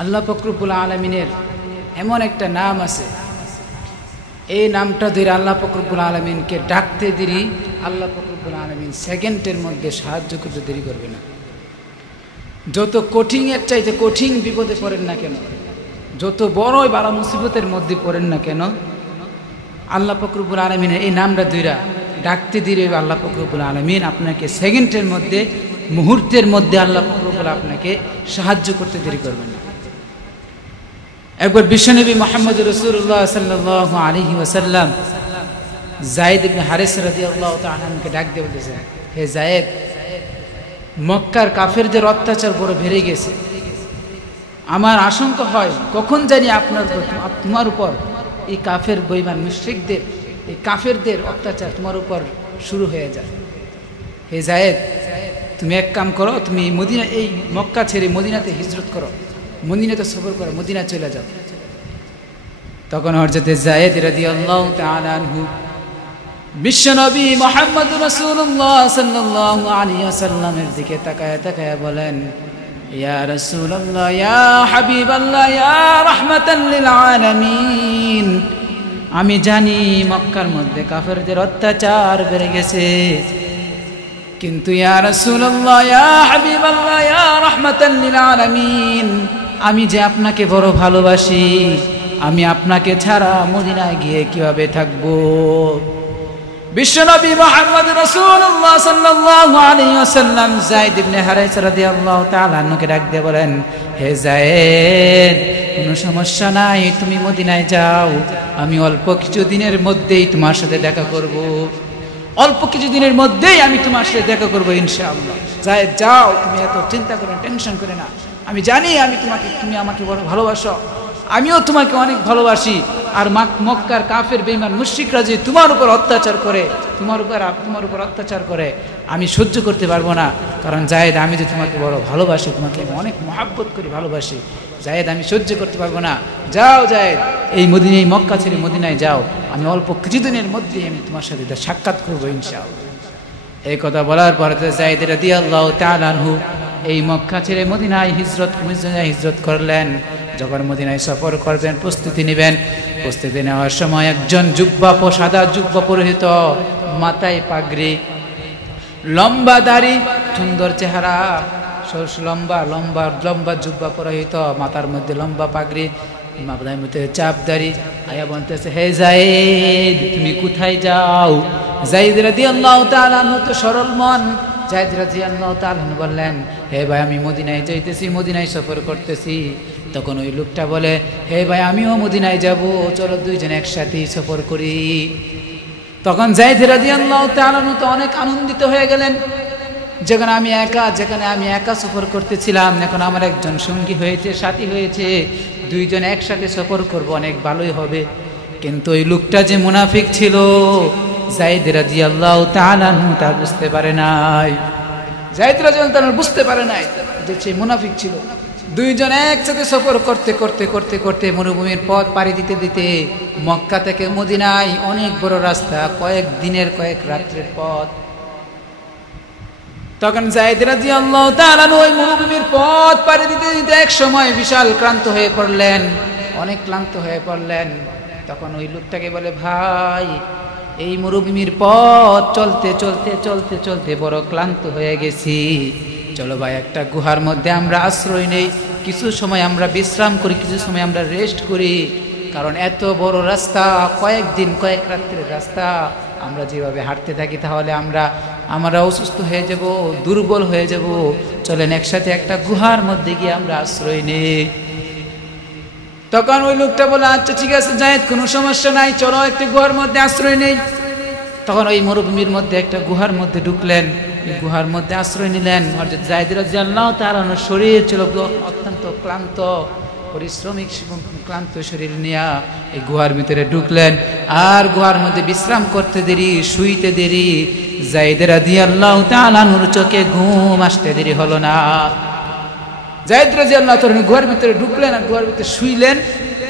আল্লাহ পাক রব্বুল আলামিনের এমন একটা নাম আছে, এই নামটা ধরে আল্লাহ পাক রব্বুল আলামিনকে ডাকতে দেরি আল্লাহ পাক রব্বুল আলামিন সেকেন্ডের মধ্যে সাহায্য করতে দেরি করবে না। যত কঠিনের চাইতে কঠিন বিপদে পড়েন না কেন, যত বড়ই বালা মুসিবতের মধ্যে পড়েন না কেন, আল্লাহ পাক রব্বুল আলামিনের এই নামটা ধরে ডাকতে দিলে আল্লাহ পাক রব্বুল আলামিন আপনাকে সেকেন্ডের মধ্যে, মুহূর্তের মধ্যে আল্লাহ পাক রব্বুল আপনাকে সাহায্য করতে দেরি করবেন না। একবার বিশ্বনবী মুহাম্মদ রাসূলুল্লাহ সাল্লাল্লাহু আলাইহি ওয়াসাল্লাম যায়েদ ইবনে হারিস রাদিয়াল্লাহু তাআলা আনহুকে ডাক দিয়ে বলতেছেন, হে যায়েদ, মক্কার কাফেরদের অত্যাচার বড় বেড়ে গেছে। আমার আশঙ্কা হয় কখন জানি তোমার উপর এই কাফের বেঈমান মুশরিকদের, এই কাফেরদের অত্যাচার তোমার উপর শুরু হয়ে যায়। হে যায়েদ, তুমি এক কাম করো, তুমি মদিনা, এই মক্কা ছেড়ে মদিনাতে হিজরত করো, মদিনাতে সফর করো, মদিনা চলে যাও। তখন হযরত যায়েদ রাদিয়াল্লাহু তাআলা আনহু বিশ্বনবী মুহাম্মদ রাসূলুল্লাহ সাল্লাল্লাহু আলাইহি ওয়াসাল্লামের দিকে তাকায়া তাকায়া বলেন, ইয়া রাসূলুল্লাহ, ইয়া হাবিবাল্লাহ, ইয়া রাহমাতাল লিল আলামিন, আমি জানি মক্কার মধ্যে কাফেরদের অত্যাচার বেড়ে গেছে, কিন্তু ইয়া রাসূলুল্লাহ, ইয়া হাবিবাল্লাহ, ইয়া রাহমাতাল লিল আলামিন, আমি যে আপনাকে বড় ভালোবাসি, আমি আপনাকে ছাড়া মদিনায় গিয়ে কিভাবে থাকবো। বিশ্বনবী মুহাম্মদ রাসূলুল্লাহ সাল্লাল্লাহু আলাইহি ওয়াসাল্লাম যায়েদ ইবনে হারিস রাদিয়াল্লাহু তাআলা আনহুকে ডাক দিয়ে বলেন, হে যায়েদ, কোনো সমস্যা নাই, তুমি মদিনায় যাও, আমি অল্প কিছু দিনের মধ্যেই তোমার সাথে দেখা করব, অল্প কিছু দিনের মধ্যেই আমি তোমার সাথে দেখা করব ইনশাআল্লাহ। যায়েদ, যাও, তুমি এত চিন্তা করে না, টেনশন করে না, আমি জানি তুমি আমাকে বড় ভালোবাসো, আমিও তোমাকে অনেক ভালোবাসি। আর মক্কার কাফের বেঈমান মুশরিকরা যে তোমার উপর অত্যাচার করে, তোমার উপর অত্যাচার করে, আমি সহ্য করতে পারবো না। কারণ যায়েদ, আমি যে তোমাকে বড় ভালোবাসি, তোমাকে আমি অনেক মহব্বত করি, ভালোবাসি, যায়েদ, আমি সহ্য করতে পারবো না। যাও যায়েদ, এই মক্কা ছেড়ে মদিনায় যাও, আমি অল্প কিছুদিনের মধ্যেই আমি তোমার সাথে সাক্ষাৎ করবো ইনশাআল্লাহ। এই কথা বলার পরে যায়েদ রাদিয়াল্লাহু তাআলা আনহু এই মক্কা ছেড়ে মদিনায় হিজরত করলেন। যখন মদিনায় সফর করবেন, প্রস্তুতি নেবেন, প্রস্তুতি নেওয়ার সময় একজন সাদা জুব্বা পরিহিত, মাথায় পাগড়ি, লম্বা দাড়ি, সুন্দর চেহারা, লম্বা লম্বা লম্বা জুব্বা পরিহিত, মাথার মধ্যে লম্বা পাগড়ি, মাথার মধ্যে চাপ দাড়ি, আয়া বলতেছে, হে যায়েদ, তুমি কোথায় যাও? যায়েদ রাদিয়াল্লাহু তাআলা আনহু তো সরল মন, যায়েদ রাদিয়াল্লাহু তাআলা আনহু বললেন, হে ভাই, আমি মদিনায় যাইতেছি, মদিনায় সফর করতেছি। তখন ওই লোকটা বলে, হে ভাই, আমিও মদিনায় যাব, চলো দুইজন একসাথে সফর করি। তখন যায়েদ রাদিয়াল্লাহু তাআলা আনহু তো অনেক আনন্দিত হয়ে গেলেন, যেখানে আমি একা সফর করতেছিলাম, এখন আমার একজন সঙ্গী হয়েছে, সাথী হয়েছে, দুইজন একসাথে সফর করব, অনেক ভালোই হবে। কিন্তু ওই লোকটা যে মুনাফিক ছিল, যায়েদ রাদিয়াল্লাহু তাআলা আনহু তা বুঝতে পারে নাই। যায়েদ রাদিয়াল্লাহু তাআলা বুঝতে পারে নাই যে সে মুনাফিক ছিল। দুইজন একসাথে সফর করতে করতে করতে করতে মরুভূমির পথ পাড়ি দিতে দিতে মক্কা থেকে মদিনায় অনেক বড় রাস্তা, কয়েক দিনের কয়েক রাত্রের পথ। তখন যায়েদ রাদিয়াল্লাহু তাআলা ওই মরুভূমির পথ পাড়ি দিতে দিতে এক সময় বিশাল ক্লান্ত হয়ে পড়লেন, অনেক ক্লান্ত হয়ে পড়লেন। তখন ওই লোকটাকে বলে, ভাই, এই মরুভূমির পথ চলতে চলতে চলতে চলতে বড় ক্লান্ত হয়ে গেছি, চলো ভাই, একটা গুহার মধ্যে আমরা আশ্রয় নেই, কিছু সময় আমরা বিশ্রাম করি, কিছু সময় আমরা রেস্ট করি। কারণ এত বড় রাস্তা, কয়েক দিন কয়েক রাত্রের রাস্তা, আমরা যেভাবে হাঁটতে থাকি তাহলে আমরা অসুস্থ হয়ে যাব, দুর্বল হয়ে যাব, চলেন একসাথে একটা গুহার মধ্যে গিয়ে আমরা আশ্রয় নেই। তখন ওই লোকটা বলে, আচ্ছা ঠিক আছে যায়েদ, কোনো সমস্যা নাই, চলো একটা গুহার মধ্যে আশ্রয় নেই। তখন ওই মরুভূমির মধ্যে একটা গুহার মধ্যে ঢুকলেন, গুহার মধ্যে আশ্রয় নিলেন। হযরত যায়েদ রাদিয়াল্লাহু তাআলা আনহুর শরীর ছিল অত্যন্ত ক্লান্ত, পরিশ্রমিক ক্লান্ত শরীর নিয়ে এই গুহার ভিতরে ঢুকলেন। আর গুহার মধ্যে বিশ্রাম করতে দেরি, শুইতে দেরি, যায়েদ রাদিয়াল্লাহু তাআলা আনহুর চোখে ঘুম আসতে দেরি হলো না। যায়েদ রাদিয়াল্লাহু তাআলা গুহার ভিতরে ঢুকলেন আর গুহার ভিতরে শুইলেন,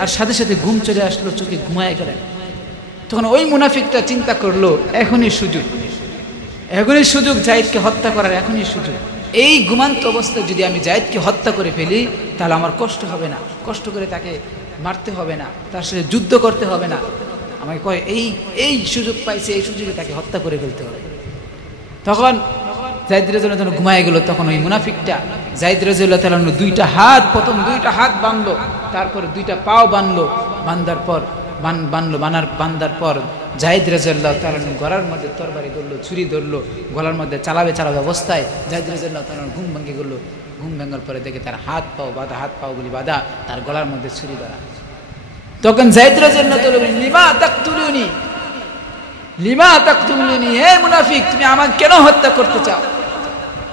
আর সাথে সাথে ঘুম চলে আসলো, চোখে ঘুমায় গেলেন। তখন ওই মুনাফিকটা চিন্তা করলো, এখনই সুযোগ যায়েদকে হত্যা করার, এখনই সুযোগ। এই ঘুমান্ত অবস্থায় যদি আমি জায়েদকে হত্যা করে ফেলি তাহলে আমার কষ্ট হবে না, কষ্ট করে তাকে মারতে হবে না, তার সাথে যুদ্ধ করতে হবে না। আমাকে কয় এই সুযোগ পাইছে, এই সুযোগে তাকে হত্যা করে ফেলতে হবে। তখন যায়েদ রাদিয়াল্লাহু তাআলা ঘুমায় গেল। তখন ওই মুনাফিকটা যায়েদ রাদিয়াল্লাহু তাআলা দুইটা হাত, প্রথম দুইটা হাত বাঁধলো, তারপর দুইটা পাও বাঁধলো, বান্দার পর যায়েদ রাদিয়াল্লাহু তাআলা গলার মধ্যে তরবারি ধরলো, ছুরি ধরলো, গলার মধ্যে চালাবে অবস্থায় যায়েদ রাদিয়াল্লাহু তাআলা ঘুম ভেঙে গেল। ঘুম ভাঙার পরে দেখে তার হাত পাগুলি বাঁধা, তার গলার মধ্যে ছুরি ধরা। তখন যায়েদ রাদিয়াল্লাহু তাআলা বলেন, লিমা তাকতুলুনি, হে মুনাফিক, তুমি আমাকে কেন হত্যা করতে চাও?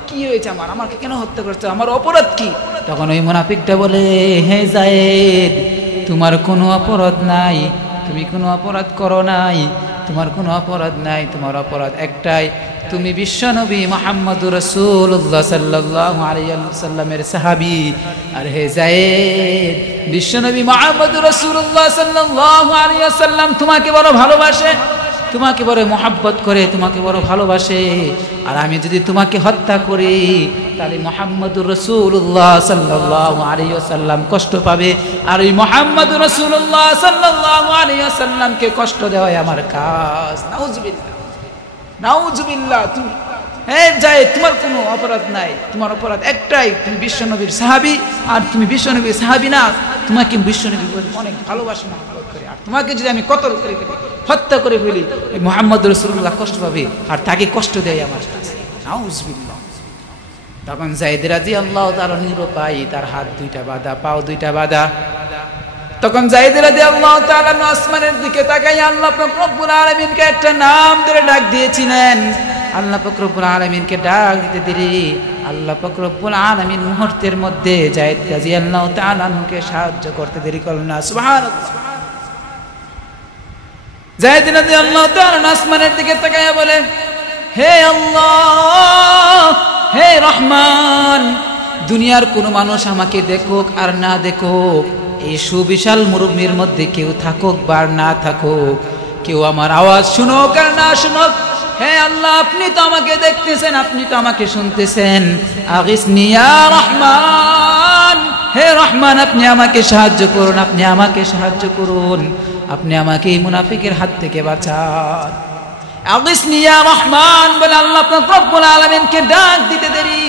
কি হয়েছে আমাকে কেন হত্যা করতে চাও? আমার অপরাধ কি? তখন ওই মুনাফিকটা বলে, হে যায়েদ, তোমার কোনো অপরাধ নাই, তুমি কোনো অপরাধ করো নাই, তোমার কোনো অপরাধ নাই, তোমার অপরাধ একটাই, তুমি বিশ্বনবী মুহাম্মদুর রাসূলুল্লাহ সাল্লাল্লাহু আলাইহি ওয়াসাল্লামের সাহাবী। আর হে যায়েদ, বিশ্বনবী মুহাম্মদুর রাসূলুল্লাহ সাল্লাল্লাহু আলাইহি ওয়াসাল্লাম তোমাকে বড় ভালোবাসে, তোমাকে বড় মহব্বত করে, তোমাকে বড় ভালোবাসে। আর আমি যদি তোমাকে হত্যা করি তাহলে মুহাম্মদুর রাসূলুল্লাহ সাল্লাল্লাহু আলাইহি ওয়াসাল্লাম কষ্ট পাবে। আর এই মুহাম্মদুর রাসূলুল্লাহ সাল্লাল্লাহু আলাইহি ওয়াসাল্লামকে কষ্ট দেওয়াই আমার কাজ। নাউজুবিল্লাহ। তুমি হে যায়েদ, তোমার কোনো অপরাধ নাই, তোমার অপরাধ একটাই, তুমি বিশ্বনবীর সাহাবী। আর তুমি বিশ্বনবীর সাহাবী না, তোমাকে বিশ্বনবী অনেক ভালোবাসে, মহব্বত করে। আর তোমাকে যদি আমি কতল করে ফেলি, হত্যা করে ফেলি, মুহাম্মদুর রাসূলুল্লাহ কষ্ট পাবে, আর তাকে কষ্ট দেয় আমার কাছে। নাউজুবিল্লাহ। তখন যায়েদ রাদিয়াল্লাহু তাআলা নিরুপায়, তার হাত দুইটা বাঁধা, পাও দুইটা বাঁধা। তখন যায়েদ রাদিয়াল্লাহু তাআলা আসমানের দিকে তাকাইয়া আল্লাহ পাক রব্বুল আলামিনকে একটা নাম ধরে ডাক দিয়েছিলেন। আল্লাহ পাক রব্বুল আলামিনকে ডাক দিতে দেরি আল্লাহ পাক রব্বুল আলামিন মুহূর্তের মধ্যে যায়েদ রাদিয়াল্লাহু তাআলা কে সাহায্য করতে দেরি করলেন না। সুবহানাল্লাহ। যায়েদ রাদিয়াল্লাহু তাআলা আসমানের দিকে তাকাইয়া বলে, হে আল্লাহ, হে রহমান, দুনিয়ার কোনো মানুষ আমাকে দেখুক আর না দেখুক, এই সুবিশাল মরুভূমির মধ্যে কেউ থাকুক বা না থাকুক, কেউ আমার আওয়াজ শুনুক আর না শুনুক, হে আল্লাহ, আপনি তো আমাকে দেখতেছেন, আপনি তো আমাকে শুনতেছেন। আগিসনি ইয়া রহমান, হে রহমান, আপনি আমাকে সাহায্য করুন, আপনি আমাকে সাহায্য করুন, আপনি আমাকে এই মুনাফিকের হাত থেকে বাঁচান। আগিসনি ইয়া রহমান বলে আল্লাহ পাক রব্বুল আলামিনকে ডাক দিতে দেরি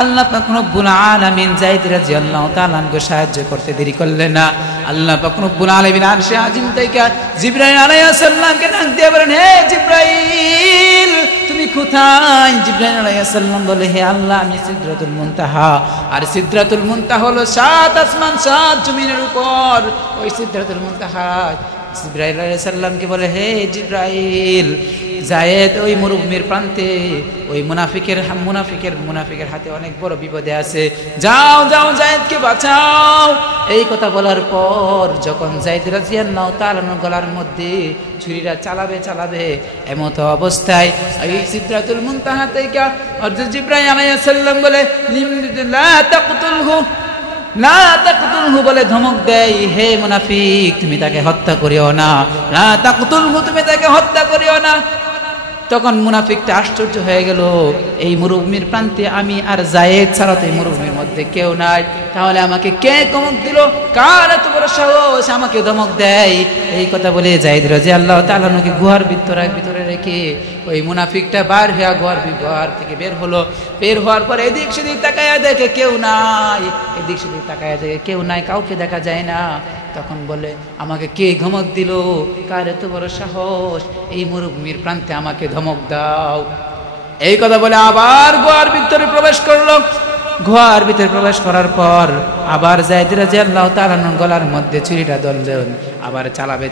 আল্লাহ পাক রব্বুল আলামিন যায়েদ রাদিয়াল্লাহু তাআলা কে সাহায্য করতে দেরি করলেন না। আল্লাহ পাক রব্বুল আলামিন আরশে আজিম থেকে জিবরাইল আলাইহিস সালামকে ডাক দিয়ে বলেন, হে জিবরাইল, তুমি কোথায়? জিবরাইল আলাইহিস সালাম বলে, হে আল্লাহ, আমি সিদরাতুল মুনতাহা। আর সিদরাতুল মুনতাহা হলো 7 আসমান 7 জমিনের উপর, ওই সিদরাতুল মুনতাহা। জিবরাইল আলাইহিস সালামকে বলে, হে জিবরাইল, যায়েদ ওই মরুভূমির প্রান্তে ওই মুনাফিকের হাতে অনেক বড় বিপদে আছে, যাও যাও যায়েদকে বাঁচাও। এই কথা বলার পর যখন যায়েদ রাদিয়াল্লাহু তাআলা গলার মধ্যে ছুরিটা চালাবে এমত অবস্থায় এই সিদরাতুল মুনতাহা থেকে হযরত জিবরাইল আলাইহিস সালাম বলে, লা তাকতুলহু বলে ধমক দেয়, হে মুনাফিক, তুমি তাকে হত্যা করিও না, লা তাকতুলহু, তুমি তাকে হত্যা করিও না। তখন মুনাফিকটা আশ্চর্য হয়ে গেল, এই মরুভূমির প্রান্তে আমি আর যায়েদ ছাড়া তো এই মরুভূমির মধ্যে কেউ নাই, তাহলে আমাকে কে ধমক দিল? কার এত বড় সাহস আমাকে ধমক দেয়? এই কথা বলে যায়েদ রাদিয়াল্লাহু তাআলা কে গুহার ভিতরে রেখে ওই মুনাফিকটা বার হয়ে গুহার থেকে বের হলো। বের হওয়ার পর এদিক সেদিক তাকায়া দেখে কেউ নাই, এদিক সেদিক তাকায়া দেখে কেউ নাই, কাউকে দেখা যায় না। তখন বলে, আমাকে কে ধমক দিল? কার এত বড় সাহস এই মরুভূমির প্রান্তে আমাকে ধমক দাও? এই কথা বলে আবার গুহার ভিতরে প্রবেশ করলো। গুহার ভিতরে প্রবেশ করার পর আবার যায়েদ রাদিয়াল্লাহু তাআলা গলার মধ্যে ছুরিটা ধরলেন। আবার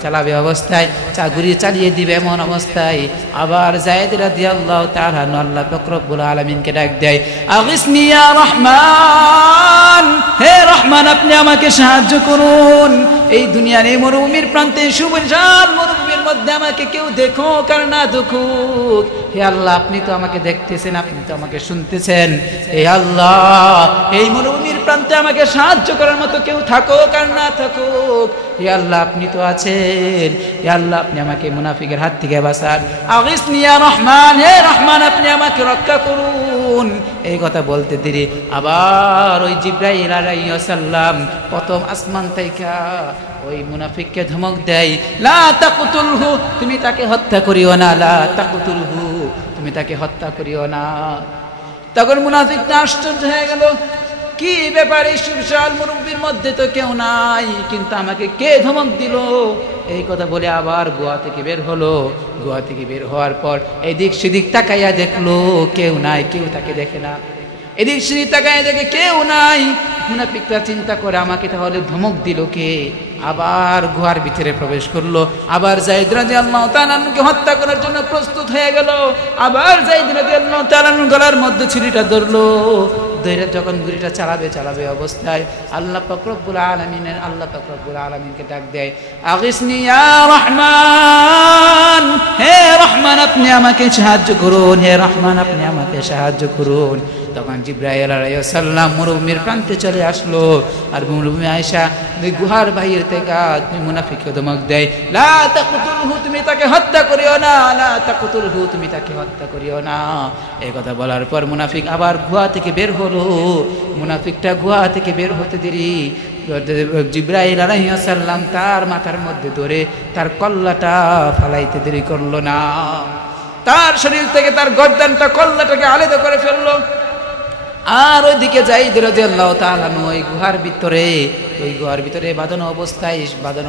চালাবে অবস্থায় চাগুরি চালিয়ে দিবে এমন অবস্থায় আবার যায়েদ রাদিয়াল্লাহু তাআলা আল্লাহ পাক রব্বুল আলামিনকে ডাক দেয়, আগিসনি ইয়া রহমান, হে রহমান, আপনি আমাকে সাহায্য করুন। এই দুনিয়ার এই মরুভূমির প্রান্তে সুবিশাল মরুভূমির মধ্যে আমাকে কেউ দেখুক আর না দেখুক, হে আল্লাহ, আপনি তো আমাকে দেখতেছেন, আপনি তো আমাকে শুনতেছেন, হে আল্লাহ, এই মরুভূমির প্রান্তে আমাকে সাহায্য করার মতো কেউ থাকুক আর না থাকুক, হে আল্লাহ আপনি তো আছেন, হে আল্লাহ আপনি আমাকে মুনাফিকের হাত থেকে বাঁচান, আগিসনি ইয়া রহমান, হে রহমান আপনি আমাকে রক্ষা করুন। এই কথা বলতে দেরি আবার ওই জিবরাইল আলাইহিস সালাম প্রথম আসমান থেকে ওই মুনাফিককে ধমক দেয়, লা তাকতুলহু, তুমি তাকে হত্যা করিও না, লা তাকতুলহু, তুমি তাকে হত্যা করিও না। তখন মুনাফিকটা আশ্চর্য হয়ে গেল, কি ব্যাপারে, বিশাল মুরব্বীর মধ্যে তো কেউ নাই, কিন্তু আমাকে কে ধমক দিল? এই কথা বলে আবার গুহা থেকে বের হলো। গুহা থেকে বের হওয়ার পর এদিক সেদিক তাকাইয়া দেখলো কেউ নাই, কেউ তাকে দেখে না। এদিক সেদিক তাকাইয়া দেখে কেউ নাই। মুনাফিকরা চিন্তা করে আমাকে তাহলে ধমক দিল কে? আবার গুহার ভিতরে প্রবেশ করলো। আবার যায়েদ রাদিয়াল্লাহু তাআলা আনহুকে হত্যা করার জন্য প্রস্তুত হয়ে গেল। আবার যায়েদ রাদিয়াল্লাহু তাআলা আনহু গলার মধ্যে ছুরিটা ধরলো। ধরে যখন গুলিটা চালাবে অবস্থায় আল্লাহ পাক রব্বুল আলামিনকে ডাক দেয়, আগিসনি ইয়া রহমান, হে রহমান আপনি আমাকে সাহায্য করুন, হে রহমান আপনি আমাকে সাহায্য করুন। তখন জিবরাইল আলাইহিস সালাম মরুভূমির প্রান্তে চলে আসলো। আর মরুভূমি আয়েশা গুহার বাইরে থেকে মুনাফিককে ধমক দেয়, লা তাকতুলহু, তুমি তাকে হত্যা করিও না, লা তাকতুলহু, তুমি তাকে হত্যা করিও না। এই কথা বলার পর মুনাফিক আবার গুহা থেকে বের হলো। মুনাফিকটা গুহা থেকে বের হতে দেরি জিবরাইল আলাইহিস সালাম তার মাথার মধ্যে ধরে তার কল্লাটা ফালাইতে দেরি করলো না। তার শরীর থেকে তার গর্দানটা, কল্লাটাকে আলাদা করে ফেললো। আর ওইদিকে যায়েদ রাদিয়াল্লাহু তাআলা ওই গুহার ভিতরে বাঁধানো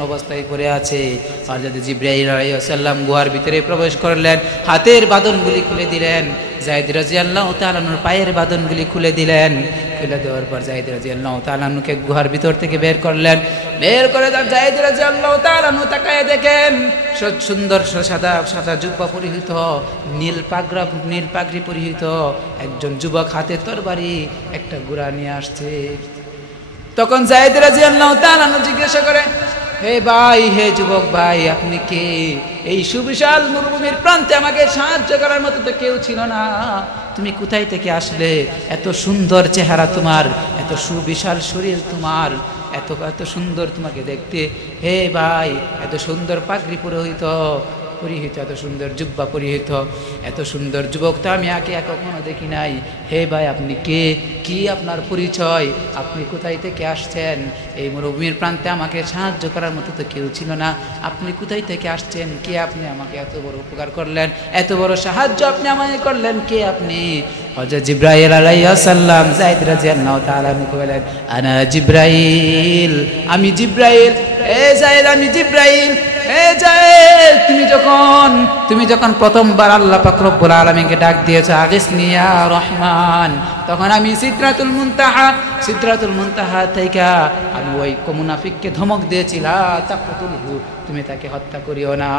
অবস্থায় পড়ে আছে। আর যদি জিবরাইল আলাইহিস সালাম গুহার ভিতরে প্রবেশ করলেন, হাতের বাঁধনগুলি খুলে দিলেন, যায়েদ রাদিয়াল্লাহু তাআলা পায়ের বাঁধনগুলি খুলে দিলেন। খুলে দেওয়ার পর যায়েদ রাদিয়াল্লাহু তাআলা গুহার ভিতর থেকে বের করলেন। বের করে যায়েদ রাদিয়াল্লাহু তাআলা তাকায় দেখেন সুন্দর সাদা জুব্বা পরিহিত, নীল পাগড়ি পরিহিত একজন যুবক, হাতে তরবারি একটা ঘোড়া নিয়ে আসছে। তখন যায়েদ রাদিয়াল্লাহু তাআলা জিজ্ঞাসা করে, হে ভাই, হে যুবক ভাই, আপনি কে? এই সুবিশাল মরুভূমির প্রান্তে আমাকে সাহায্য করার মতো তো কেউ ছিল না, তুমি কোথায় থেকে আসলে? এত সুন্দর চেহারা তোমার, এত সুবিশাল শরীর তোমার, এত সুন্দর তোমাকে দেখতে। হে ভাই, এত সুন্দর পাগড়ি পরিহিত, এত সুন্দর জুব্বা পরিহিত, এত সুন্দর যুবক তো আমি আগে কখনো দেখি নাই। হে ভাই, আপনি কে? কি আপনার পরিচয়? আপনি কোথায় থেকে আসছেন? এই মরুভূমির প্রান্তে আমাকে সাহায্য করার মতো তো কেউ ছিল না, আপনি কোথায় থেকে আসছেন? কে আপনি? আমাকে এত বড় উপকার করলেন, এত বড় সাহায্য আপনি আমাকে করলেন, কে আপনি? হযরত জিবরাইল আলাইহিস সালাম যায়েদ রাদিয়াল্লাহু তাআলা আনহু বলেন, আনা জিবরাইল, আমি জিবরাইল। এ যায়েদ, আমি জিবরাইল। এ যায়েদ, তুমি যখন প্রথমবার আল্লাহ পাক রব্বুল আলামিনকে ডাক দিয়েছো, আগিসনি ইয়া রহমান, তখন আমি সিদরাতুল মুনতাহা থেকে আমি ওই মুনাফিককে ধমক দিয়েছি, লা তাকতুলহু, তুমি তাকে হত্যা করিও না।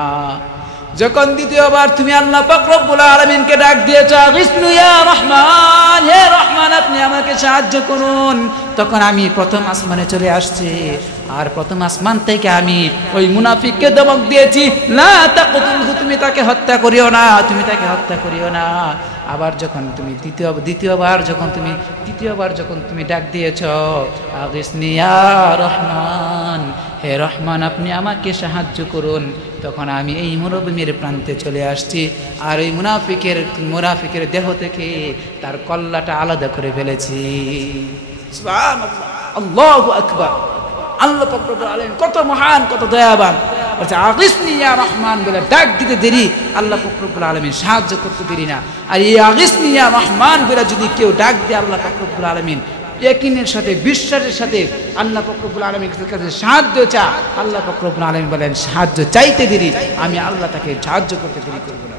যখন দ্বিতীয়বার তুমি আল্লাহ পাক রব্বুল আলামিনকে ডাক দিয়েছো, আগিসনি ইয়া রহমান, হে রহমান আপনি আমাকে সাহায্য করুন, তখন আমি প্রথম আসমানে চলে আসছি। আর প্রথম আসমান থেকে আমি ওই মুনাফিককে ধমক দিয়েছি, লা তাকতুলহু, তুমি তাকে হত্যা করিও না, তুমি তাকে হত্যা করিও না। আবার যখন তুমি দ্বিতীয়বার যখন তুমি ডাক দিয়েছো, আগিসনি ইয়া রহমান, হে রহমান আপনি আমাকে সাহায্য করুন, তখন আমি এই মরুভূমির প্রান্তে চলে আসছি। আর ওই মুনাফিকের দেহ থেকে তার কল্লাটা আলাদা করে ফেলেছি। সুবহানাল্লাহ, আল্লাহু আকবার। আল্লাহ পাক রব্বুল আলামিন কত মহান, কত দয়াবান। বলছে আগিসনি ইয়া রহমান বলে ডাক দিতে দেরি, আল্লাহ পাক রব্বুল আলামিন সাহায্য করতে দেরি না। আর এই আগিসনি ইয়া রহমান বলে যদি কেউ ডাক দেয়, আল্লাহ পাক রব্বুল আলামিন ইয়াকিনের সাথে, বিশ্বাসের সাথে আল্লাহ পাক রব্বুল আলামিনের কাছে সাহায্য চা, আল্লাহ পাক রব্বুল আলামিন বলেন সাহায্য চাইতে দেরি, আমি আল্লাহ তাকে সাহায্য করতে দেরি করব না।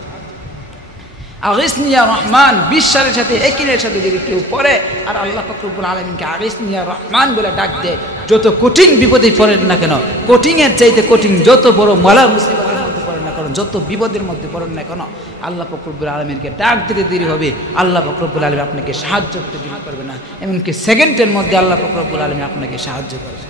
আগিসনি ইয়া রহমান বিশ্বাসের সাথে, ইয়াকিনের সাথে যদি কেউ পড়ে আর আল্লাহ পাক রব্বুল আলামিনকে আগিসনি ইয়া রহমান বলে ডাক দেয়, যত কঠিন বিপদে পড়েন না কেন, কঠিনের চাইতে কঠিন যত বড় মালা মুসিবতের মধ্যে পড়েন না কেন, যত বিপদের মধ্যে পড়েন না কেন, আল্লাহ পাক রব্বুল আলামিনকে ডাক দিতে দেরি হবে, আল্লাহ পাক রব্বুল আলামিন আপনাকে সাহায্য করতে দেরি করবে না। এমনকি সেকেন্ডের মধ্যে আল্লাহ পাক রব্বুল আলামিন আপনাকে সাহায্য করবে।